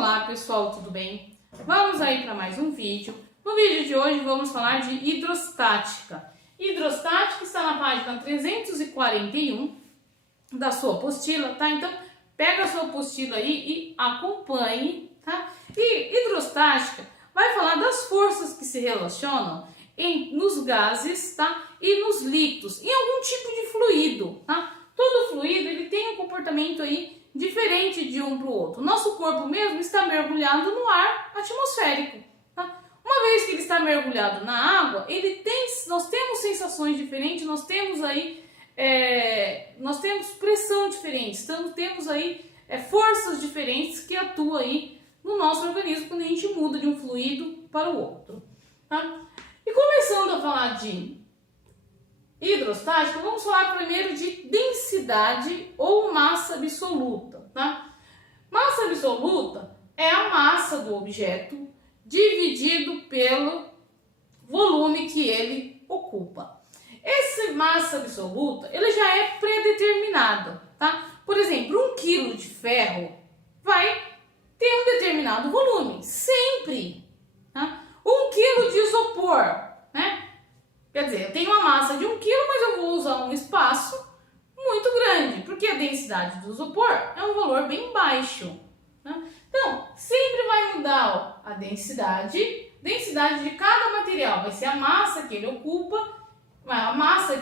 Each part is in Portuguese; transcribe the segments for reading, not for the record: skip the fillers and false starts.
Olá pessoal, tudo bem? Vamos aí para mais um vídeo. No vídeo de hoje vamos falar de hidrostática. Hidrostática está na página 341 da sua apostila, tá? Então pega a sua apostila aí e acompanhe, tá? E hidrostática vai falar das forças que se relacionam nos gases, tá? E nos líquidos, em algum tipo de fluido, tá? Todo fluido ele tem um comportamento aí diferente de um para o outro. Nosso corpo mesmo está mergulhado no ar atmosférico, tá? Uma vez que ele está mergulhado na água, nós temos sensações diferentes, nós temos aí nós temos pressão diferente, temos aí forças diferentes que atuam aí no nosso organismo quando a gente muda de um fluido para o outro, tá? E começando a falar de hidrostática, vamos falar primeiro de densidade ou massa absoluta, tá? Massa absoluta é a massa do objeto dividido pelo volume que ele ocupa. Essa massa absoluta, ele já é predeterminada, tá? Por exemplo, 1 kg de ferro vai ter um determinado volume, sempre, tá? 1 kg de isopor, né? Quer dizer, eu tenho uma massa de 1 kg, mas eu vou usar um espaço muito grande, porque a densidade do isopor é um valor bem baixo, né? Então, sempre vai mudar a densidade de cada material, vai ser a massa que ele ocupa, a massa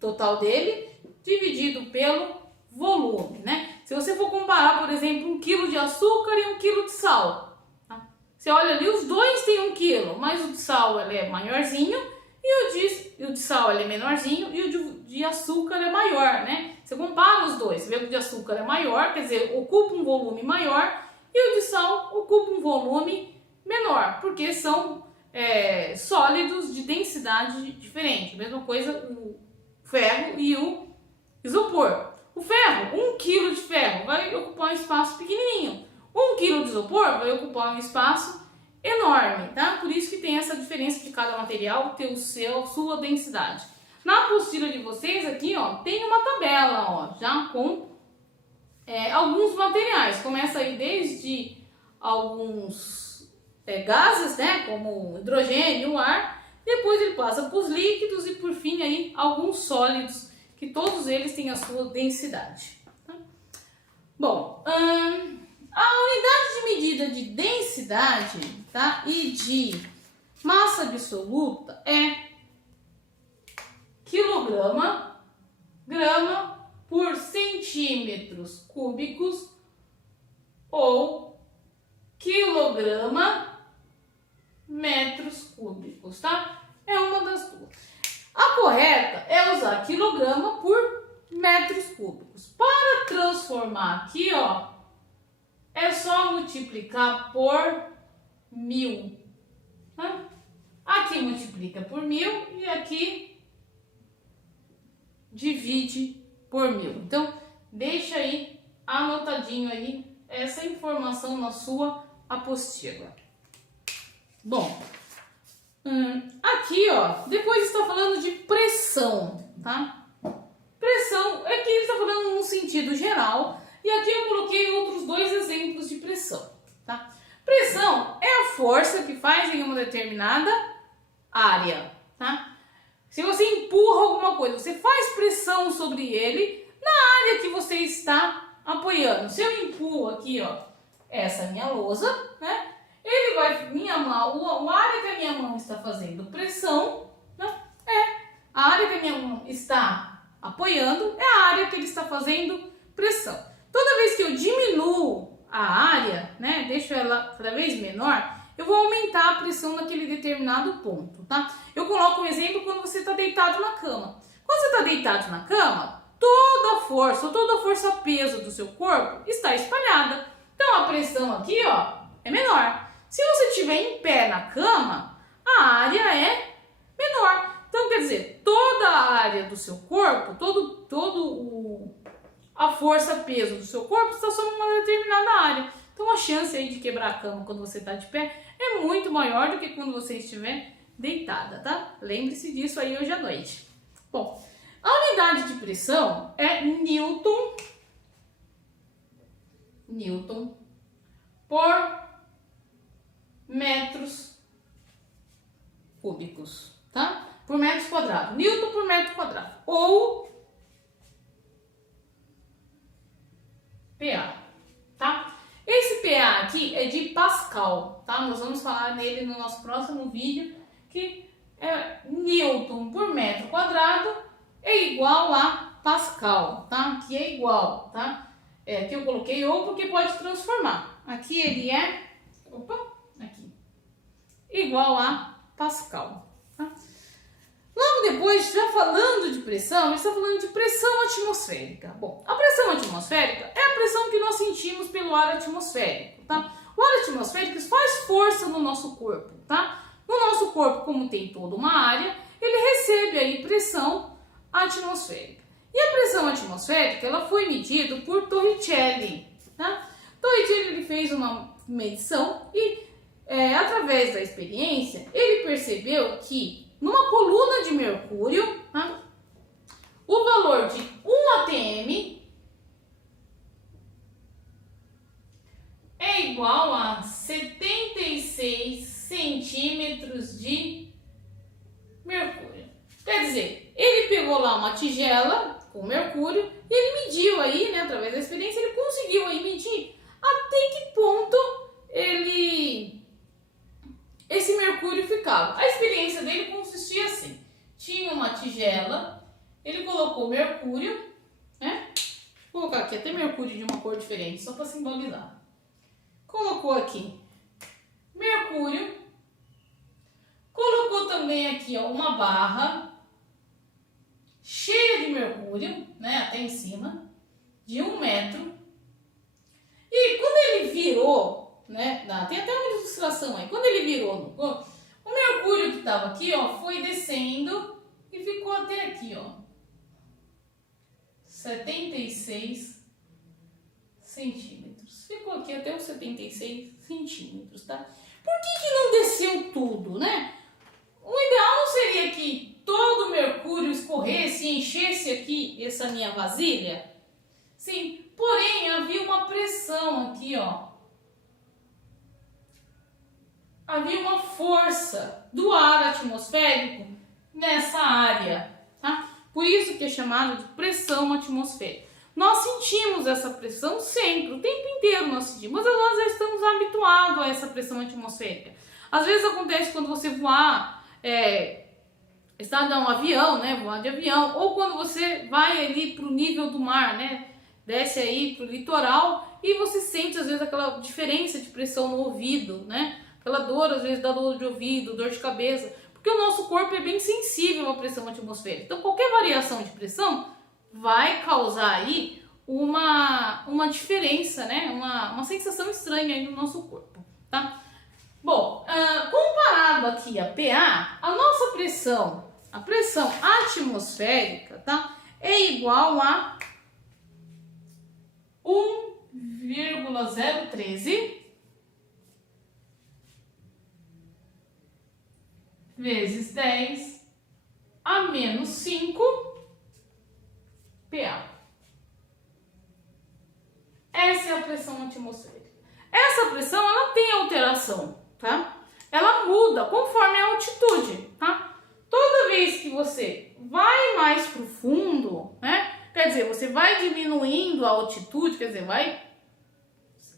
total dele, dividido pelo volume, né? Se você for comparar, por exemplo, 1 kg de açúcar e 1 kg de sal, tá? Você olha ali, os dois têm 1 kg, mas o de sal ele é maiorzinho, e o de sal ele é menorzinho e o de açúcar é maior, né? Você compara os dois, você vê que o de açúcar é maior, quer dizer, ocupa um volume maior, e o de sal ocupa um volume menor, porque são sólidos de densidade diferente. Mesma coisa o ferro e o isopor. O ferro, 1 kg de ferro vai ocupar um espaço pequenininho. 1 kg de isopor vai ocupar um espaço enorme, tá? Por isso que tem essa diferença de cada material ter sua densidade. Na apostila de vocês aqui, ó, tem uma tabela, ó, já com alguns materiais. Começa aí desde alguns gases, né, como o hidrogênio, o ar. Depois ele passa para os líquidos e por fim aí alguns sólidos, que todos eles têm a sua densidade, tá? Bom, a unidade de medida de densidade, tá, e de massa absoluta é quilograma, grama por centímetros cúbicos ou quilograma metros cúbicos, tá? É uma das duas. A correta é usar quilograma por metros cúbicos. Para transformar aqui, ó, é só multiplicar por 1000, tá? Aqui multiplica por 1000 e aqui divide por 1000. Então, deixa aí anotadinho aí essa informação na sua apostila. Bom, aqui, ó, depois está falando de pressão, tá? Pressão, aqui ele está falando num sentido geral, e aqui eu coloquei outros dois exemplos de pressão, tá? Pressão é a força que faz em uma determinada área, tá? Se você empurra alguma coisa, você faz pressão sobre ele na área que você está apoiando. Se eu empurro aqui, ó, essa minha lousa, né? Ele vai, minha mão, a área que a minha mão está fazendo pressão, né? A área que a minha mão está apoiando é a área que ele está fazendo pressão. Toda vez que eu diminuo a área, né, deixo ela cada vez menor, eu vou aumentar a pressão naquele determinado ponto, tá? Eu coloco um exemplo quando você está deitado na cama. Quando você está deitado na cama, toda a força peso do seu corpo está espalhada. Então a pressão aqui, ó, é menor. Se você estiver em pé na cama, a área é menor. Então, quer dizer, toda a área do seu corpo, a força-peso do seu corpo está sobre uma determinada área. Então, a chance aí de quebrar a cama quando você está de pé é muito maior do que quando você estiver deitada, tá? Lembre-se disso aí hoje à noite. Bom, a unidade de pressão é Newton por metros cúbicos, tá? Por metro quadrado, Newton por metro quadrado, ou PA, tá? Esse PA aqui é de Pascal, tá? Nós vamos falar nele no nosso próximo vídeo, que é Newton por metro quadrado é igual a Pascal, tá? Aqui é igual, tá? Aqui eu coloquei ou porque pode transformar. Aqui ele é, aqui, igual a Pascal, tá? Logo depois, já falando de pressão, a gente está falando de pressão atmosférica. Bom, a pressão atmosférica é a pressão que nós sentimos pelo ar atmosférico, tá? O ar atmosférico faz força no nosso corpo, tá? No nosso corpo, como tem toda uma área, ele recebe aí pressão atmosférica. E a pressão atmosférica, ela foi medida por Torricelli, tá? Torricelli, ele fez uma medição e, através da experiência, ele percebeu que numa coluna de mercúrio, tá, o valor de 1 atm é igual a 76 centímetros de mercúrio. Quer dizer, ele pegou lá uma tigela com mercúrio e ele mediu aí, né, através da experiência, ele conseguiu aí medir até que ponto esse mercúrio ficava. A experiência dele consistia assim: tinha uma tigela, ele colocou mercúrio, né? Vou colocar aqui até mercúrio de uma cor diferente, só para simbolizar. Colocou aqui mercúrio, colocou também aqui, ó, uma barra cheia de mercúrio, né, até em cima, de 1 metro. E quando ele virou, né, tem até uma ilustração aí, quando ele virou, o mercúrio que estava aqui, ó, foi descendo e ficou até aqui, ó, 76 centímetros. Ficou aqui até os 76 centímetros, tá? Por que não desceu tudo, né? O ideal não seria que todo o mercúrio escorresse e enchesse aqui essa minha vasilha? Sim, porém havia uma pressão aqui, ó. Havia uma força do ar atmosférico nessa área, tá? Por isso que é chamado de pressão atmosférica. Nós sentimos essa pressão sempre, o tempo inteiro nós sentimos, mas nós já estamos habituados a essa pressão atmosférica. Às vezes acontece quando você voar, está em um avião, né, voar de avião, ou quando você vai ali para o nível do mar, né, desce aí para o litoral e você sente às vezes aquela diferença de pressão no ouvido, né, aquela dor, às vezes dá dor de ouvido, dor de cabeça, porque o nosso corpo é bem sensível à pressão atmosférica. Então qualquer variação de pressão vai causar aí uma diferença, né, uma sensação estranha aí no nosso corpo, tá? Bom, comparado aqui a PA, a nossa pressão, a pressão atmosférica, tá, é igual a 1,013 vezes 10 a menos 5 PA. Essa é a pressão atmosférica. Essa pressão, ela tem alteração, tá? Ela muda conforme a altitude, tá? Toda vez que você vai mais pro fundo, né? Quer dizer, você vai diminuindo a altitude, quer dizer, vai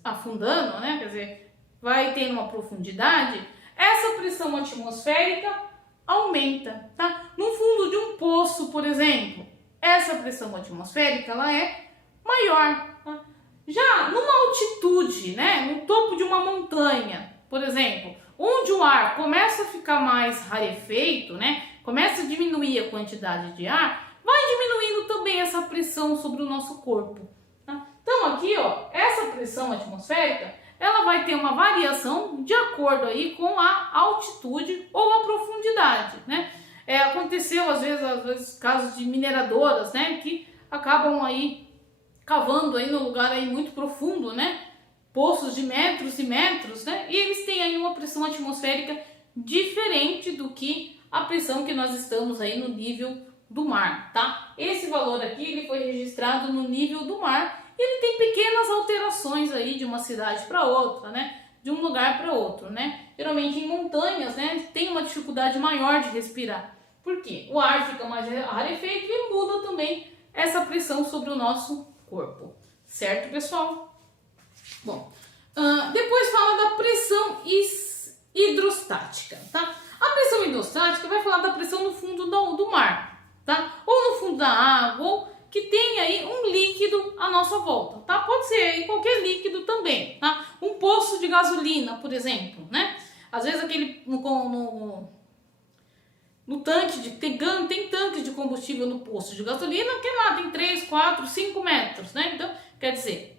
afundando, né? Quer dizer, vai tendo uma profundidade, essa pressão atmosférica aumenta, tá? No fundo de um poço, por exemplo, essa pressão atmosférica, ela é maior, tá? Já numa altitude, né, no topo de uma montanha, por exemplo, onde o ar começa a ficar mais rarefeito, né, começa a diminuir a quantidade de ar, vai diminuindo também essa pressão sobre o nosso corpo, tá? Então aqui, ó, essa pressão atmosférica, ela vai ter uma variação de acordo aí com a altitude ou a profundidade, né? Aconteceu às vezes casos de mineradoras, né, que acabam aí cavando aí no lugar aí muito profundo, né? Poços de metros e metros, né? E eles têm aí uma pressão atmosférica diferente do que a pressão que nós estamos aí no nível do mar, tá? Esse valor aqui, ele foi registrado no nível do mar e ele tem pequenas alterações aí de uma cidade para outra, né? de um lugar para outro, né? Geralmente em montanhas, né, tem uma dificuldade maior de respirar. Por quê? O ar fica mais rarefeito e muda também essa pressão sobre o nosso corpo. Certo, pessoal? Bom, depois fala da pressão hidrostática, tá? A pressão hidrostática vai falar da pressão no fundo do mar, tá? Ou no fundo da água, ou que tem aí um líquido à nossa volta, tá? Pode ser aí qualquer líquido também, tá? Um poço de gasolina, por exemplo, né? Às vezes aquele no tanque tem tanques de combustível no poço de gasolina, que lá tem 3, 4, 5 metros, né? Então, quer dizer,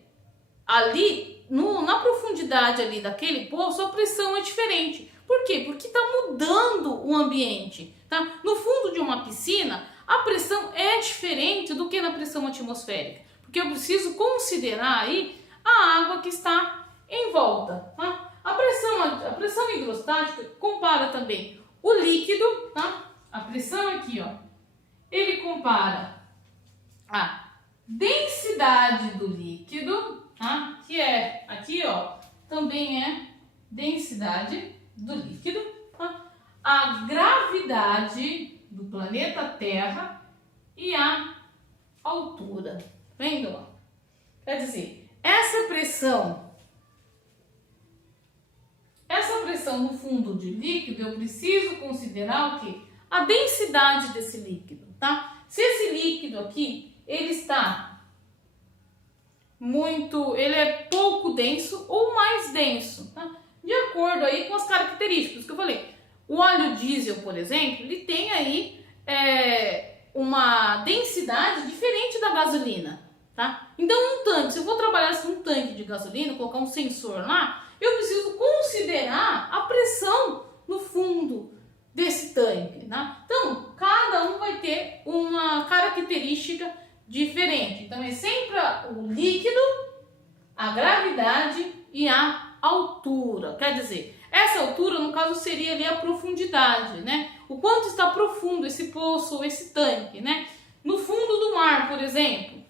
ali na profundidade ali daquele poço, a pressão é diferente. Por quê? Porque está mudando o ambiente, tá? No fundo de uma piscina, a pressão é diferente do que na pressão atmosférica, porque eu preciso considerar aí a água que está em volta, tá? A pressão hidrostática compara também o líquido, tá? A pressão aqui, ó, ele compara a densidade do líquido, tá? Que é aqui, ó, também é densidade do líquido, tá? A gravidade do planeta Terra e a altura. Vendo? Quer dizer, essa pressão no fundo de líquido, eu preciso considerar o quê? A densidade desse líquido, tá? Se esse líquido aqui, ele é pouco denso ou mais denso, tá? De acordo aí com as características que eu falei. O óleo diesel, por exemplo, ele tem aí uma densidade diferente da gasolina, tá? Então, um tanque, se eu vou trabalhar com um tanque de gasolina, colocar um sensor lá, eu preciso considerar a pressão no fundo desse tanque, tá? Então, cada um vai ter uma característica diferente. Então, é sempre o líquido, a gravidade e a altura. Quer dizer, essa altura, no caso, seria ali a profundidade, né? O quanto está profundo esse poço ou esse tanque, né? No fundo do mar, por exemplo,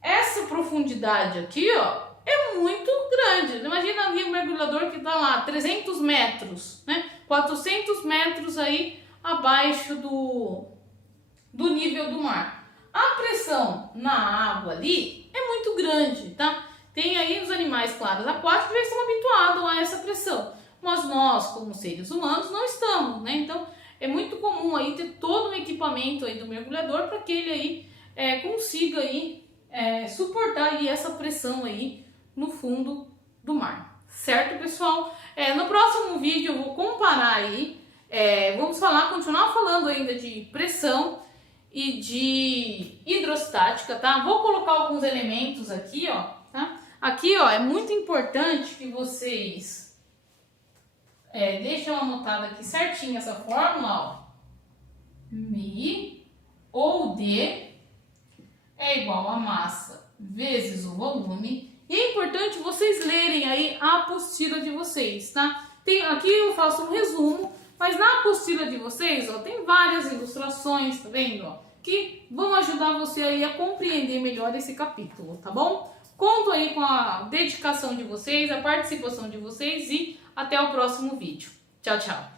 essa profundidade aqui, ó, é muito grande. Imagina ali um mergulhador que está lá 300 metros, né? 400 metros aí abaixo do nível do mar. A pressão na água ali é muito grande, tá? Tem aí os animais, claro, aquáticos já estão habituados a essa pressão, mas nós, como seres humanos, não estamos, né? Então, é muito comum aí ter todo o equipamento aí do mergulhador para que ele aí consiga aí suportar aí essa pressão aí no fundo do mar, certo, pessoal? No próximo vídeo eu vou comparar aí, vamos continuar falando ainda de pressão e de hidrostática, tá? Vou colocar alguns elementos aqui, ó, tá? Aqui, ó, é muito importante que vocês deixem anotada aqui certinho essa fórmula, ó. Mi ou D é igual a massa vezes o volume. E é importante vocês lerem aí a apostila de vocês, tá? Aqui eu faço um resumo, mas na apostila de vocês, ó, tem várias ilustrações, tá vendo, ó, que vão ajudar você aí a compreender melhor esse capítulo, tá bom? Conto aí com a dedicação de vocês, a participação de vocês e até o próximo vídeo. Tchau, tchau!